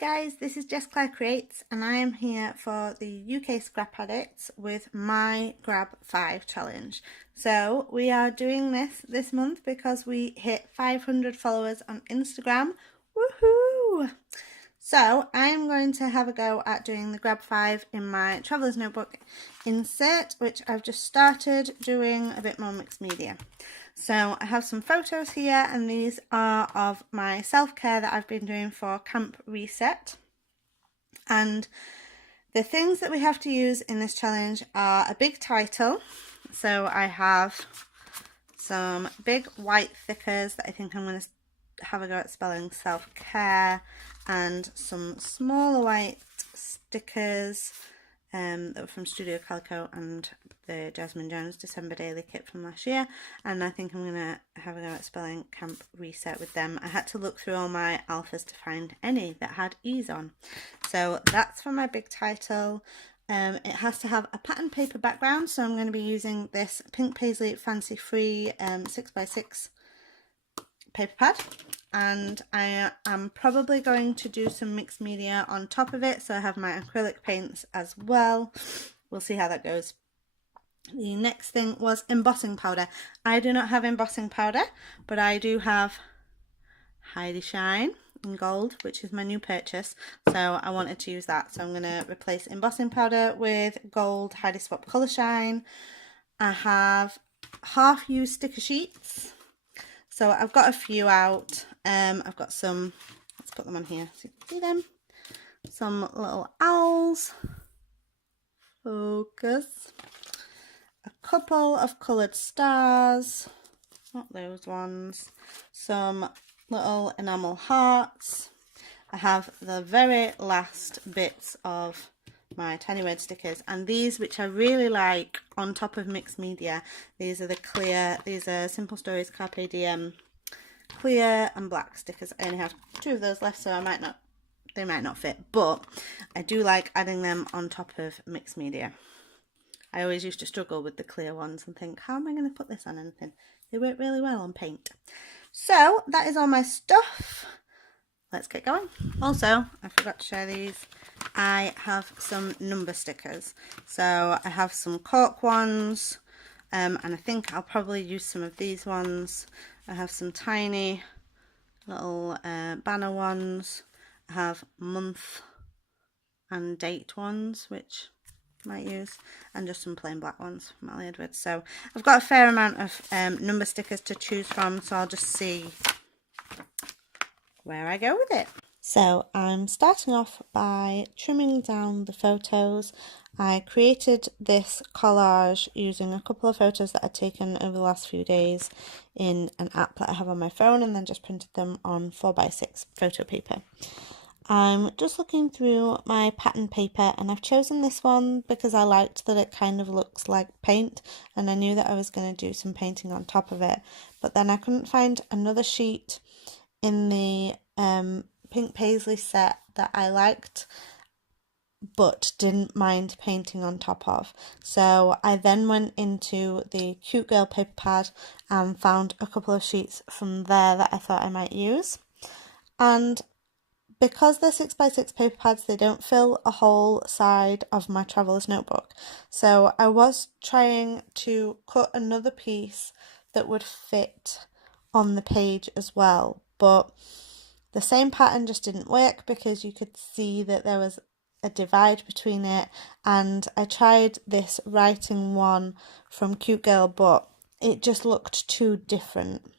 guys, this is Jess Creates and I am here for the UK Scrap Addicts with my Grab 5 challenge. So we are doing this month because we hit 500 followers on Instagram. Woohoo! So I'm going to have a go at doing the Grab 5 in my Traveller's Notebook insert, which I've just started doing a bit more mixed media. So I have some photos here, and these are of my self-care that I've been doing for Camp Reset. And the things that we have to use in this challenge are a big title. So I have some big white thickers that I think I'm going to have a go at spelling self-care, and some smaller white stickers that were from Studio Calico and the Jasmine Jones December Daily kit from last year, and I think I'm going to have a go at spelling Camp Reset with them. I had to look through all my alphas to find any that had E's on. So that's for my big title. It has to have a pattern paper background, so I'm going to be using this pink Paislee Fancy Free 6x6 paper pad, and I am probably going to do some mixed media on top of it, so I have my acrylic paints as well. We'll see how that goes. The next thing was embossing powder. I do not have embossing powder, but I do have Heidi Shine in gold, which is my new purchase, so I wanted to use that. So I'm going to replace embossing powder with gold Heidi Swapp Colour Shine. I have half-used sticker sheets. So I've got a few out. I've got some, let's put them on here so you can see them. Some little owls. Focus. A couple of coloured stars. Not those ones. Some little enamel hearts. I have the very last bits of my tiny word stickers, and these, which I really like on top of mixed media, these are the clear, these are Simple Stories Carpe Diem clear and black stickers. I only have 2 of those left, so they might not fit, but I do like adding them on top of mixed media. I always used to struggle with the clear ones and think, how am I going to put this on anything? They work really well on paint. So that is all my stuff. Let's get going. Also, I forgot to share these. I have some number stickers. So I have some cork ones, and I think I'll probably use some of these ones. I have some tiny little banner ones. I have month and date ones, which I might use, and just some plain black ones from Ali Edwards. So I've got a fair amount of number stickers to choose from, so I'll just see where I go with it. So I'm starting off by trimming down the photos. I created this collage using a couple of photos that I'd taken over the last few days in an app that I have on my phone, and then just printed them on 4x6 photo paper. I'm just looking through my pattern paper, and I've chosen this one because I liked that it kind of looks like paint, and I knew that I was going to do some painting on top of it, but then I couldn't find another sheet in the pink Paislee set that I liked but didn't mind painting on top of. So I then went into the Cute Girl paper pad and found a couple of sheets from there that I thought I might use. And because they're 6x6 paper pads, they don't fill a whole side of my Traveller's Notebook. So I was trying to cut another piece that would fit on the page as well, but the same pattern just didn't work because you could see that there was a divide between it, and I tried this writing one from Cute Girl, but it just looked too different.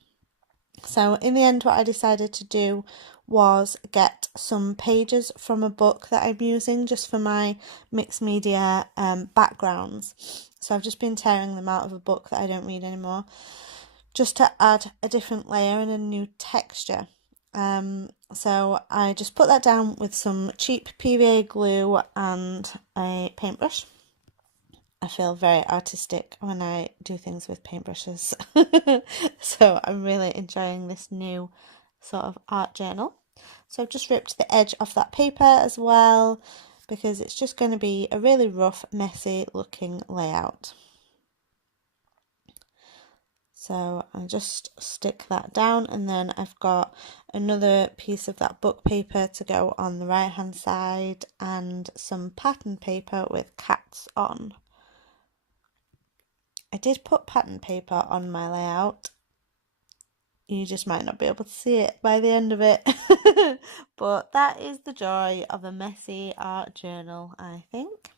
So in the end, what I decided to do was get some pages from a book that I'm using just for my mixed media backgrounds. So I've just been tearing them out of a book that I don't read anymore, just to add a different layer and a new texture. So I just put that down with some cheap PVA glue and a paintbrush. I feel very artistic when I do things with paintbrushes. So I'm really enjoying this new sort of art journal. So I've just ripped the edge off that paper as well, because it's just going to be a really rough, messy looking layout. So I just stick that down, and then I've got another piece of that book paper to go on the right hand side and some pattern paper with cats on. I did put pattern paper on my layout. You just might not be able to see it by the end of it. But that is the joy of a messy art journal, I think.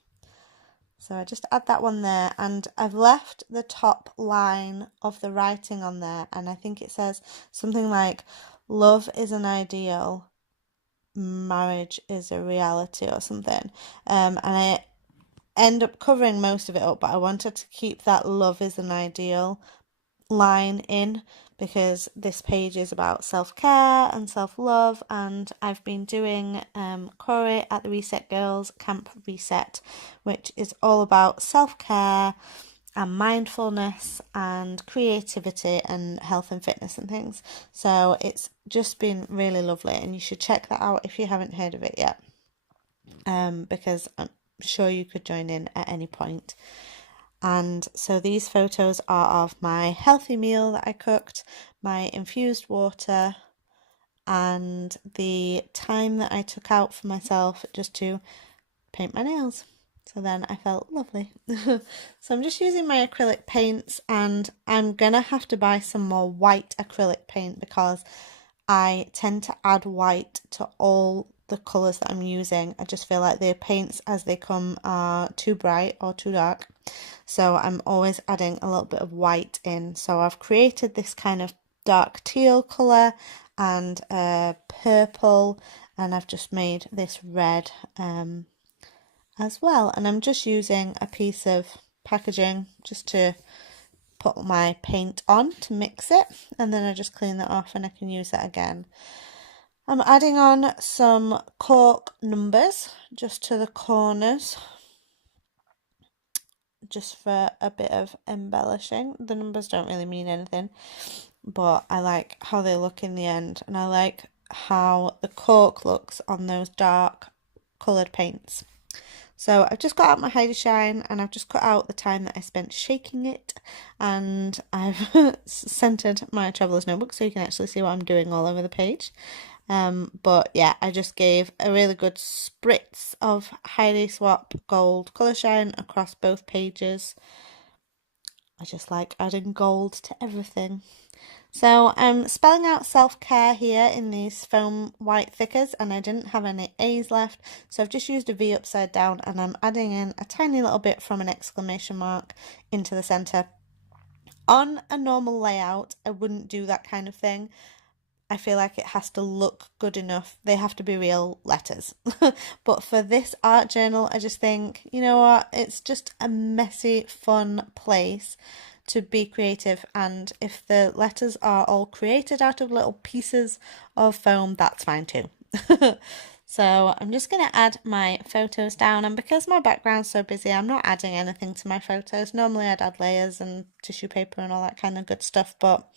So I just add that one there, and I've left the top line of the writing on there, and I think it says something like, love is an ideal, marriage is a reality, or something. And I end up covering most of it up, but I wanted to keep that love is an ideal line in, because this page is about self-care and self-love, and I've been doing Corey at the Reset Girls Camp Reset, which is all about self-care and mindfulness and creativity and health and fitness and things. So it's just been really lovely, and you should check that out if you haven't heard of it yet, because I'm sure you could join in at any point. And so these photos are of my healthy meal that I cooked, my infused water, and the time that I took out for myself just to paint my nails. So then I felt lovely. So I'm just using my acrylic paints, and I'm gonna have to buy some more white acrylic paint because I tend to add white to all the colours that I'm using. I just feel like the paints as they come are too bright or too dark. So I'm always adding a little bit of white in. So I've created this kind of dark teal colour and purple, and I've just made this red as well. And I'm just using a piece of packaging just to put my paint on to mix it, and then I just clean that off and I can use that again. I'm adding on some cork numbers just to the corners, just for a bit of embellishing. The numbers don't really mean anything, but I like how they look in the end, and I like how the cork looks on those dark coloured paints. So I've just got out my Heidi Shine, and I've just cut out the time that I spent shaking it, and I've centered my traveller's notebook so you can actually see what I'm doing all over the page. But yeah, I just gave a really good spritz of Heidi Swapp gold colour shine across both pages. I just like adding gold to everything. So I'm spelling out self-care here in these foam white thickers, and I didn't have any A's left, so I've just used a V upside down, and I'm adding in a tiny little bit from an exclamation mark into the centre. On a normal layout, I wouldn't do that kind of thing. I feel like it has to look good enough. They have to be real letters. But for this art journal, I just think, you know what, it's just a messy, fun place to be creative, and if the letters are all created out of little pieces of foam, that's fine too. So I'm just going to add my photos down, and because my background's so busy, I'm not adding anything to my photos. Normally I'd add layers and tissue paper and all that kind of good stuff, but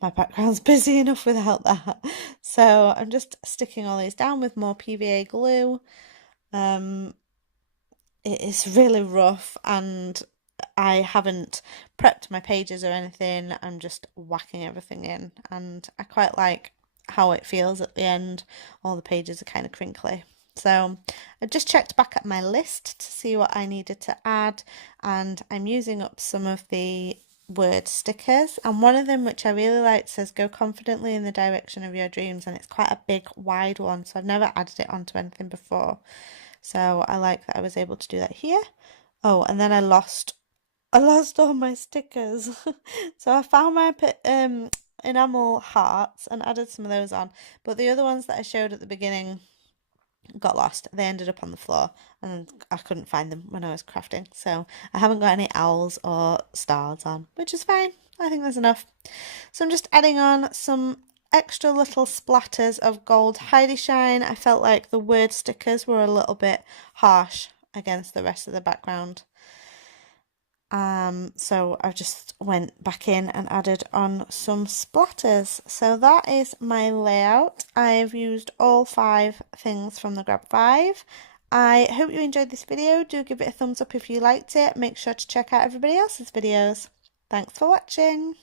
my background's busy enough without that. So I'm just sticking all these down with more PVA glue. It is really rough, and I haven't prepped my pages or anything. I'm just whacking everything in, and I quite like how it feels at the end. All the pages are kind of crinkly. So I just checked back at my list to see what I needed to add, and I'm using up some of the word stickers, and one of them, which I really like, says go confidently in the direction of your dreams, and it's quite a big wide one, so I've never added it onto anything before. So I like that I was able to do that here. Oh, and then I lost all my stickers. So I found my enamel hearts and added some of those on, but the other ones that I showed at the beginning got lost. They ended up on the floor, and I couldn't find them when I was crafting. So I haven't got any owls or stars on, which is fine. I think there's enough. So I'm just adding on some extra little splatters of gold Heidi Shine. I felt like the word stickers were a little bit harsh against the rest of the background. So I just went back in and added on some splatters. So that is my layout. I've used all 5 things from the Grab 5. I hope you enjoyed this video. Do give it a thumbs up if you liked it. Make sure to check out everybody else's videos. Thanks for watching.